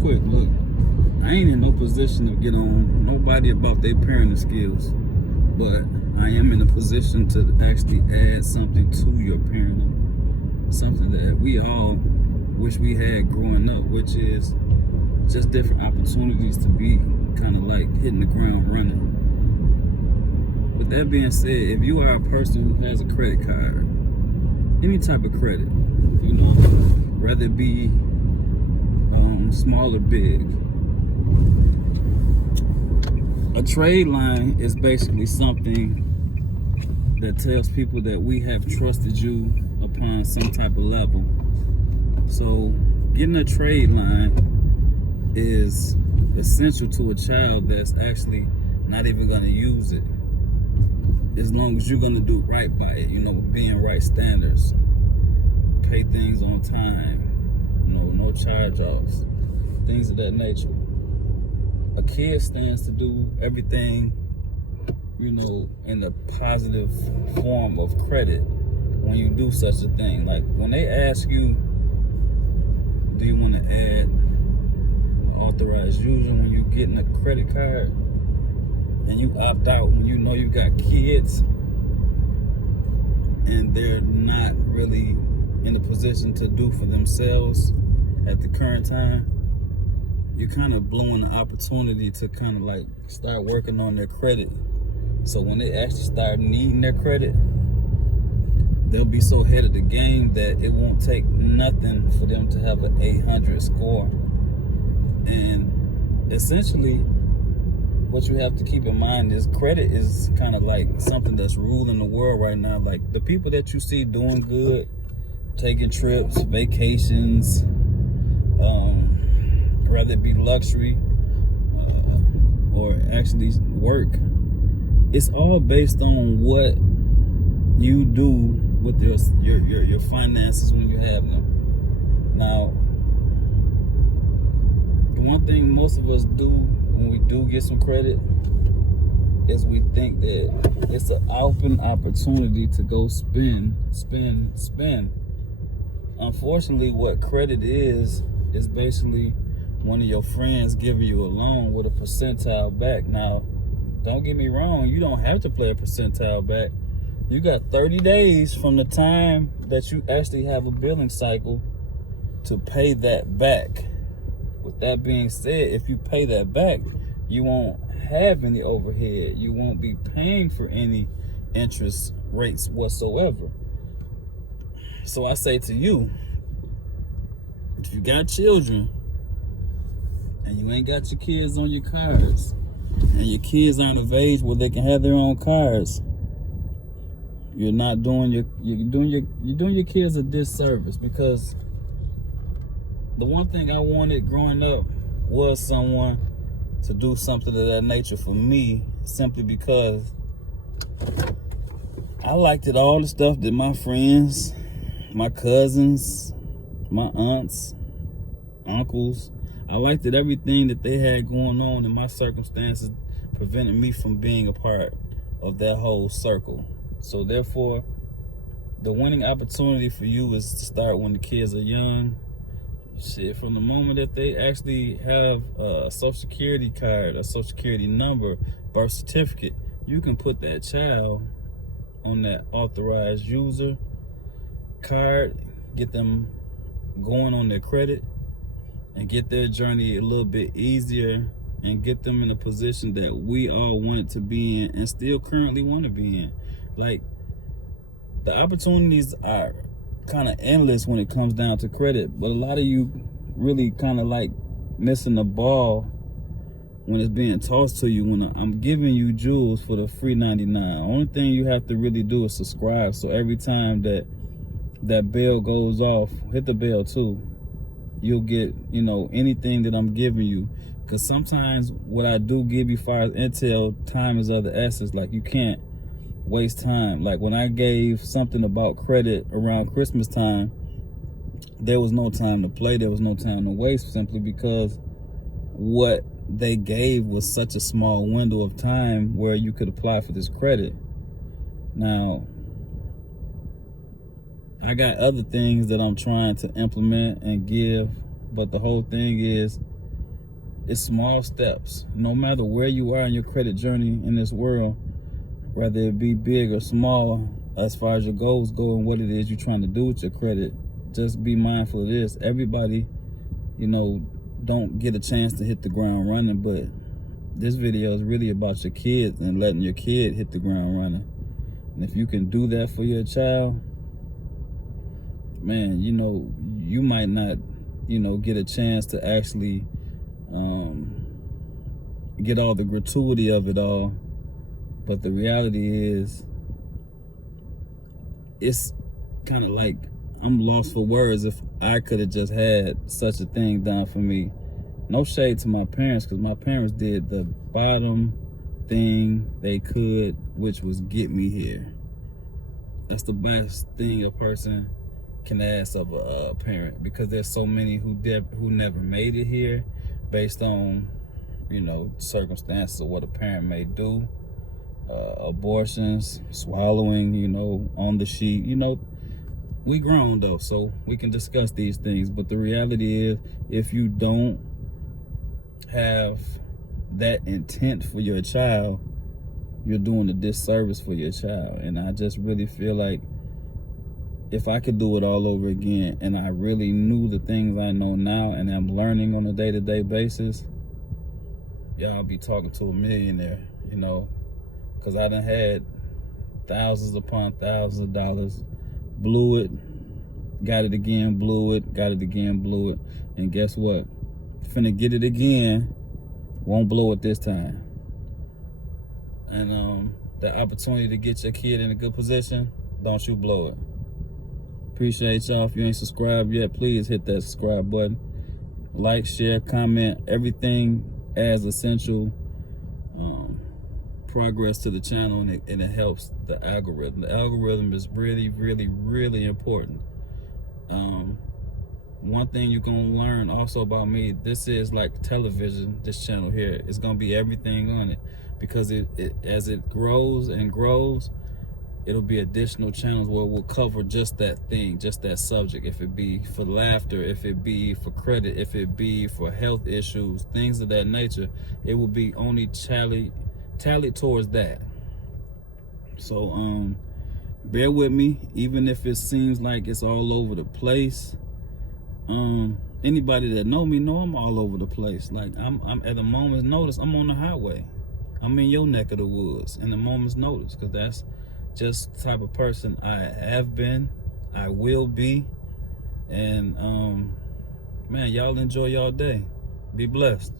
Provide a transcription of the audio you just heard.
quick. Look, I ain't in no position to get on nobody about their parenting skills, but I am in a position to actually add something to your parenting, something that we all wish we had growing up, which is just different opportunities to be kind of like hitting the ground running. With that being said, if you are a person who has a credit card, any type of credit, you know, whether it be small or big, a trade line is basically something that tells people that we have trusted you upon some type of level. So getting a trade line is essential to a child that's actually not even going to use it, as long as you're going to do right by it, you know, being right standards, pay things on time, you know, no charge-offs, things of that nature. A kid stands to do everything, you know, in a positive form of credit when you do such a thing. Like when they ask you, do you want to add authorized user when you getting a credit card, and you opt out when you know you got kids and they're not really in a position to do for themselves at the current time, you're kind of blowing the opportunity to kind of like start working on their credit. So when they actually start needing their credit, they'll be so ahead of the game that it won't take nothing for them to have an 800 score. And essentially, what you have to keep in mind is credit is kind of like something that's ruling the world right now. Like the people that you see doing good, taking trips, vacations, whether it be luxury or actually work, it's all based on what you do with your finances when you have them. Now, the one thing most of us do when we do get some credit is we think that it's an open opportunity to go spend. Unfortunately, what credit is basically one of your friends giving you a loan with a percentile back. Now, don't get me wrong, you don't have to play a percentile back. You got 30 days from the time that you actually have a billing cycle to pay that back. With that being said, if you pay that back, you won't have any overhead. You won't be paying for any interest rates whatsoever. So I say to you, if you got children and you ain't got your kids on your cards, and your kids aren't of age where they can have their own cards, you're doing your kids a disservice. Because the one thing I wanted growing up was someone to do something of that nature for me, simply because I liked it, all the stuff that my friends, my cousins, my aunts, uncles, I liked it, everything that they had going on in my circumstances prevented me from being a part of that whole circle. So therefore, the winning opportunity for you is to start when the kids are young. Shit, from the moment that they actually have a social security card, a social security number, birth certificate, you can put that child on that authorized user card, get them going on their credit, and get their journey a little bit easier, and get them in a position that we all wanted to be in and still currently want to be in. Like, the opportunities are kind of endless when it comes down to credit, but a lot of you really kind of like missing the ball when it's being tossed to you. When I'm giving you jewels for the free 99, only thing you have to really do is subscribe. So every time that bell goes off, hit the bell too. You'll get, you know, anything that I'm giving you. Because sometimes what I do give you far as intel, time is of the essence. Like, you can't waste time. Like when I gave something about credit around Christmas time, there was no time to play, there was no time to waste, simply because what they gave was such a small window of time where you could apply for this credit. Now, I got other things that I'm trying to implement and give, but the whole thing is It's small steps. No matter where you are in your credit journey in this world, whether it be big or small, as far as your goals go and what it is you're trying to do with your credit, just be mindful of this. Everybody, don't get a chance to hit the ground running, but this video is really about your kids and letting your kid hit the ground running. And if you can do that for your child, man, you might not, get a chance to actually get all the gratuity of it all. But the reality is, it's kind of like I'm lost for words if I could have just had such a thing done for me. No shade to my parents, because my parents did the bottom thing they could, which was get me here. That's the best thing a person can ask of a parent, because there's so many who never made it here based on, circumstances of what a parent may do. Abortions, swallowing, on the sheet. We grown though, so we can discuss these things. But the reality is, if you don't have that intent for your child, you're doing a disservice for your child. And I just really feel like if I could do it all over again, and I really knew the things I know now and I'm learning on a day-to-day basis, y'all be talking to a millionaire, because I done had thousands upon thousands of dollars, blew it, got it again, blew it, got it again, blew it, and guess what? Finna get it again, won't blow it this time. And the opportunity to get your kid in a good position, don't you blow it. Appreciate y'all. If you ain't subscribed yet, please hit that subscribe button. Like, share, comment, everything as essential progress to the channel, and it helps the algorithm. The algorithm is really, really, really important. One thing you're gonna learn also about me, this is like television. This channel here is gonna be everything on it, because as it grows and grows, it'll be additional channels where we'll cover just that thing, just that subject. If it be for laughter, if it be for credit, if it be for health issues, things of that nature, it will be only tallied towards that. So bear with me, even if it seems like it's all over the place. Anybody that know me know I'm all over the place. Like I'm at a moment's notice, I'm on the highway. I'm in your neck of the woods in a moment's notice, because that's just the type of person I have been, I will be. And man, y'all enjoy y'all day. Be blessed.